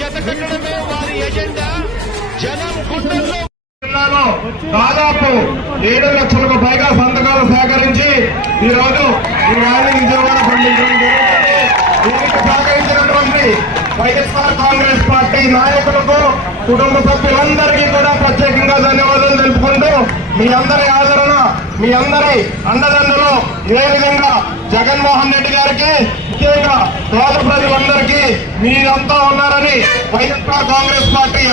జతకట్టడమే వారి ఎజెండా. జనం గుండెల్లో జిల్లాలో దాదాపు 7 లక్షలకు పైగా సంతకాలు సేకరించి ఈ రోజు ఈ ర్యాలీ విజయవాడ పండించడం జరుగుతుంది. దీనికి సహకరించినటువంటి వైఎస్ఆర్ కాంగ్రెస్ పార్టీ నాయకులకు, కుటుంబ సభ్యులందరికీ కూడా ప్రత్యేకంగా ధన్యవాదాలు తెలుపుకుంటూ మీ అందరి ఆదరణ, మీ అందరి అండదండలు ఇదే విధంగా జగన్మోహన్ రెడ్డి గారికి, ముఖ్యంగా పేద ప్రజలందరికీ మీరంతా ఉన్నారని వైఎస్ఆర్ కాంగ్రెస్ పార్టీ